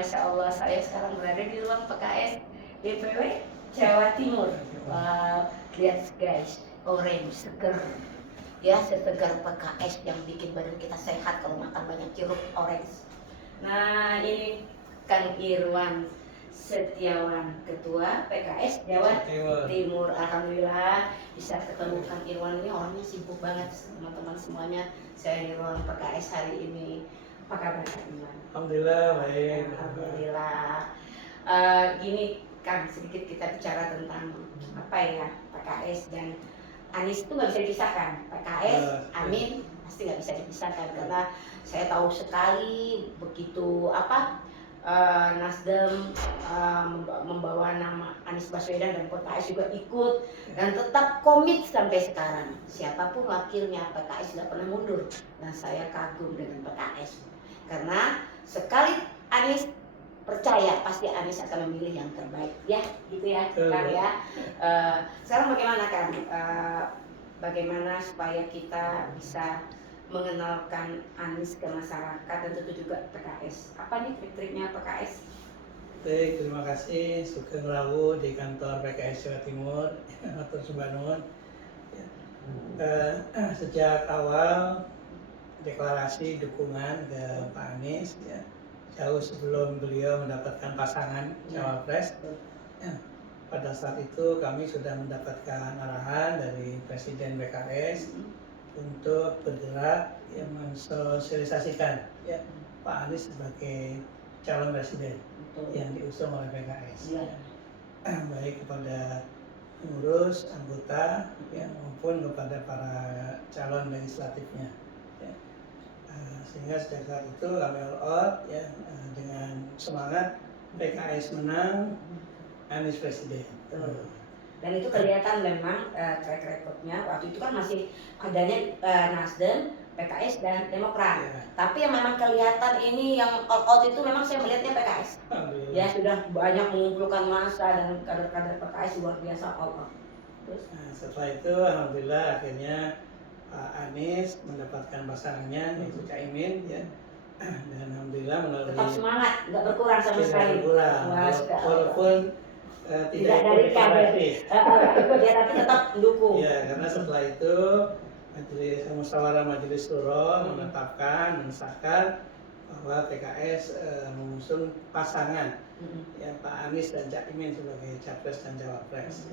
Masya Allah, saya sekarang berada di ruang PKS DPW Jawa Timur. Wow, lihat guys, orange seger. Ya, sesegar PKS yang bikin badan kita sehat kalau makan banyak jeruk orange. Nah, ini Kang Irwan Setiawan, Ketua PKS Jawa Timur. Alhamdulillah bisa ketemu Kang Irwan, ini orangnya sibuk banget teman-teman semuanya. Saya di ruang PKS hari ini. Apa kabar Kang Irwan? Alhamdulillah baik. Alhamdulillah. Gini Kang, sedikit kita bicara tentang apa ya, PKS dan Anies itu nggak bisa dipisahkan. PKS, Amin pasti nggak bisa dipisahkan karena saya tahu sekali begitu Nasdem membawa nama Anies Baswedan dan PKS juga ikut dan tetap komit sampai sekarang. Siapapun wakilnya PKS tidak pernah mundur. Dan saya kagum dengan PKS karena sekali Anies percaya pasti Anies akan memilih yang terbaik, ya gitu ya Kang ya. Sekarang bagaimana Kang? Bagaimana supaya kita bisa mengenalkan Anies ke masyarakat dan tentu juga PKS. Apa nih trik-triknya PKS? Baik, terima kasih. Sugeng Rawu di kantor PKS Jawa Timur, Matur Sembah Nuwun. Sejak awal deklarasi dukungan ke Pak Anies, ya, jauh sebelum beliau mendapatkan pasangan cawapres. Pada saat itu kami sudah mendapatkan arahan dari Presiden PKS untuk bergerak yang mensosialisasikan Pak Anies sebagai calon presiden yang diusung oleh PKS, baik kepada pengurus, anggota, maupun kepada para calon legislatifnya. Sehingga sejak saat itu kami all out dengan semangat PKS menang, Anies presiden. Dan itu kelihatan memang track recordnya waktu itu kan masih adanya Nasdem, PKS dan Demokrat. Tapi yang memang kelihatan ini yang all out itu memang saya melihatnya PKS. Ya sudah banyak mengumpulkan massa dan kader-kader PKS luar biasa all out. Terus? Setelah itu alhamdulillah akhirnya Pak Anies mendapatkan pasangannya yaitu Caimin, ya. Dan alhamdulillah melalui tetap semangat, nggak berkurang sama sekali. Walaupun tidak dari kader, ya tapi tetap mendukung. Ya, karena setelah itu musyawarah Majelis Syuro mengesahkan bahwa PKS mengusung pasangan Pak Anies dan Caimin sebagai capres dan cawapres.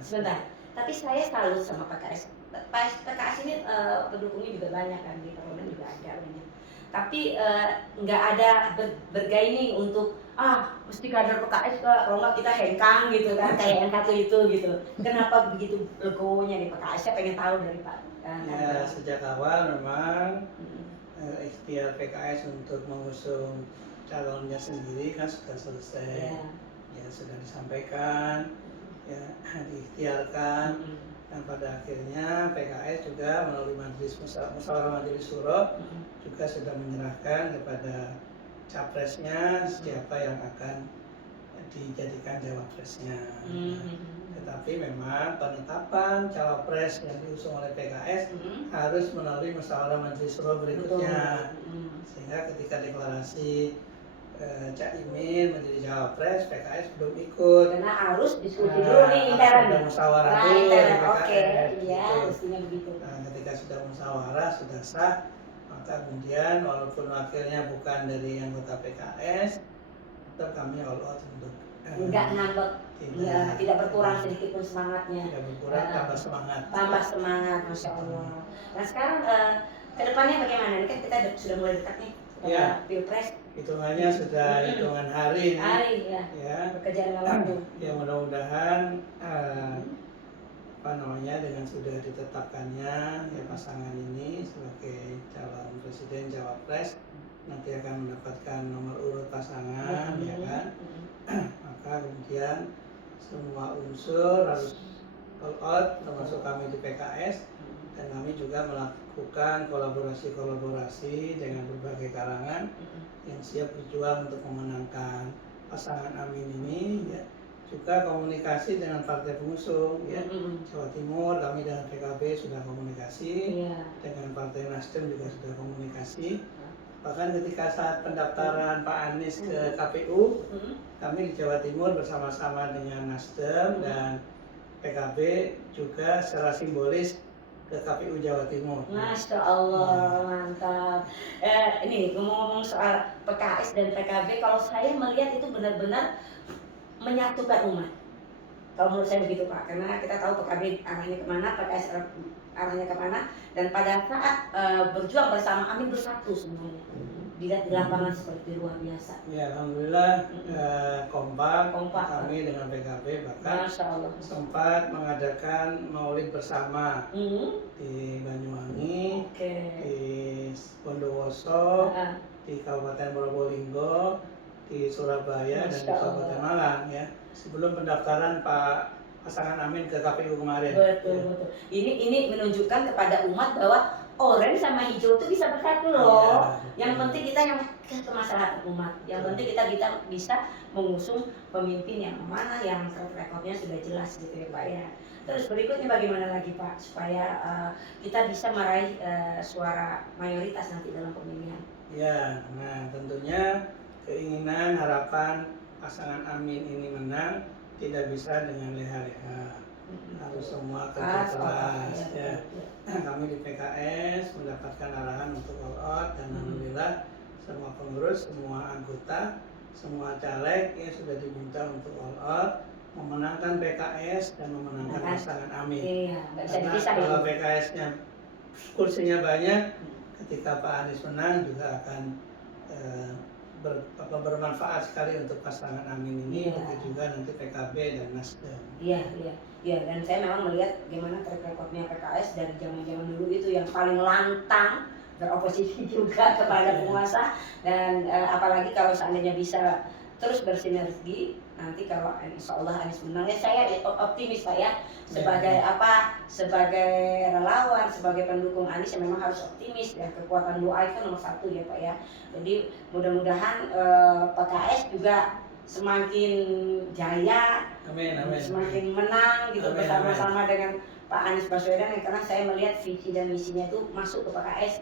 Sebentar, tapi saya salut sama PKS. PKS ini pendukungnya juga banyak kan, di parlemen juga ada banyak. Tapi nggak ada bergaining untuk mesti kader PKS kalau nggak kita hengkang gitu kan, kayak yang satu itu gitu. Kenapa begitu legonya di PKS? Saya pengen tahu dari Pak. Sejak awal memang ikhtiar PKS untuk mengusung calonnya sendiri kan sudah selesai, sudah disampaikan, diikhtiarkan. Dan pada akhirnya PKS juga melalui musyawarah Majelis Syuro juga sudah menyerahkan kepada capresnya siapa yang akan dijadikan cawapresnya. Tetapi memang penetapan cawapres yang diusung oleh PKS harus melalui musyawarah Majelis Syuro berikutnya. Sehingga ketika deklarasi Caimin menjadi cawapres, PKS belum ikut. Karena harus diskusi dulu nih intern. Sudah musyawarah dulu di PKS. Iya, mestinya begitu. Ketika sudah musyawarah, sudah sah, maka kemudian walaupun wakilnya bukan dari anggota PKS, tetap kami all out untuk enggak ngambek, tidak berkurang sedikit pun semangatnya. Tidak berkurang, tambah semangat. Tambah semangat, Masya Allah. Nah sekarang ke depannya bagaimana? Ini kan kita sudah mulai dekat nih. Pilpres hitungannya sudah hitungan hari bekerja dengan waktu. Ya mudah-mudahan dengan sudah ditetapkannya pasangan ini sebagai calon presiden cawapres nanti akan mendapatkan nomor urut pasangan, ya kan. Maka kemudian semua unsur harus all out termasuk kami di PKS. Dan kami juga melakukan kolaborasi dengan berbagai kalangan yang siap berjuang untuk memenangkan pasangan Amin ini, juga komunikasi dengan partai pengusung, Jawa Timur kami dengan PKB sudah komunikasi, dengan Partai Nasdem juga sudah komunikasi, Bahkan ketika saat pendaftaran Pak Anies ke KPU, kami di Jawa Timur bersama-sama dengan Nasdem dan PKB juga secara simbolis ke KPU Jawa Timur. Masya Allah, mantap. Ini ngomong-ngomong soal PKS dan PKB, kalau saya melihat itu benar-benar menyatukan umat. Kalau menurut saya begitu Pak, karena kita tahu PKB arahnya kemana, PKS arahnya kemana, dan pada saat berjuang bersama, Amin bersatu semuanya. Dilihat di lapangan seperti luar biasa. Ya, alhamdulillah kompak kami Kompak. dengan PKB, bahkan Masya Allah. sempat mengadakan maulid bersama di Banyuwangi, Oke. di Bondowoso, Ah, di Kabupaten Probolinggo, di Surabaya, dan di Masya Kabupaten Allah. Malang ya. Sebelum pendaftaran Pak pasangan Amin ke KPU kemarin. Betul, Ya. betul. Ini menunjukkan kepada umat bahwa oranye sama hijau itu bisa bersatu loh. Ya, Yang penting kita yang kemaslahatan umat. Yang penting kita bisa mengusung pemimpin yang mana, yang track recordnya sudah jelas gitu ya Pak ya. Terus berikutnya bagaimana lagi Pak supaya kita bisa meraih suara mayoritas nanti dalam pemilihan. Ya, nah tentunya keinginan harapan pasangan Amin ini menang tidak bisa dengan leha-leha. Harus semua kerja keras ya. Kami di PKS mendapatkan arahan untuk all out dan alhamdulillah semua pengurus, semua anggota, semua caleg ya sudah diminta untuk all out memenangkan PKS dan memenangkan pasangan Amin. Iya, nggak bisa Karena dipisahin. kalau PKS-nya kursinya banyak, ketika Pak Anies menang juga akan bermanfaat sekali untuk pasangan Amin ini, begitu juga nanti PKB dan Nasdem. Iya, dan saya memang melihat gimana track recordnya PKS dari zaman-zaman dulu itu yang paling lantang beroposisi juga kepada penguasa, dan apalagi kalau seandainya bisa terus bersinergi nanti kalau insya Allah Anies menang ya saya optimis Pak ya, sebagai sebagai relawan, sebagai pendukung Anies yang memang harus optimis ya, kekuatan doa itu nomor satu ya Pak ya. Jadi mudah-mudahan PKS juga semakin jaya, Amin. semakin menang gitu bersama-sama dengan Pak Anies Baswedan, karena saya melihat visi dan misinya itu masuk ke PKS,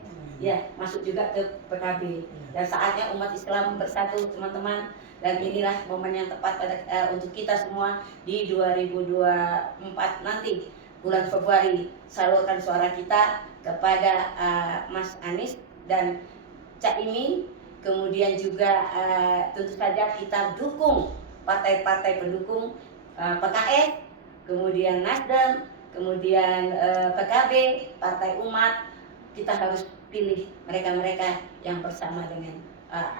ya masuk juga ke PKB. Dan saatnya umat Islam bersatu teman-teman, dan inilah momen yang tepat untuk kita semua di 2024 nanti bulan Februari, salurkan suara kita kepada Mas Anies dan Cak Imin. Kemudian juga tentu saja kita dukung partai-partai pendukung PKS, kemudian Nasdem, kemudian PKB, Partai Umat. Kita harus pilih mereka-mereka yang bersama dengan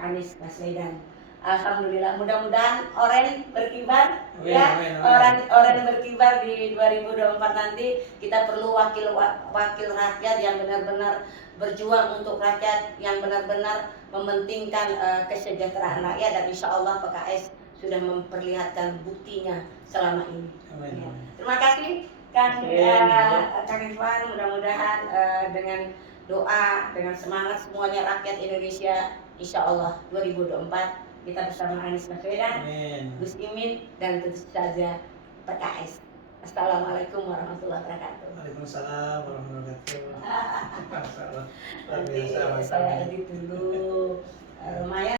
Anies Baswedan. Alhamdulillah, mudah-mudahan oranye berkibar. Amin. Oranye berkibar di 2024 nanti. Kita perlu wakil rakyat yang benar-benar berjuang untuk rakyat, yang benar-benar mementingkan kesejahteraan rakyat, dan insya Allah PKS sudah memperlihatkan buktinya selama ini. Amin. Ya. Terima kasih Kang Irfan, mudah-mudahan dengan doa, dengan semangat semuanya rakyat Indonesia, insya Allah 2024 kita bersama Anies Baswedan, Gus Imin, dan tentu saja PKS. Assalamualaikum warahmatullahi wabarakatuh. Waalaikumsalam warahmatullahi wabarakatuh. Nanti saya edit dulu. Lumayan.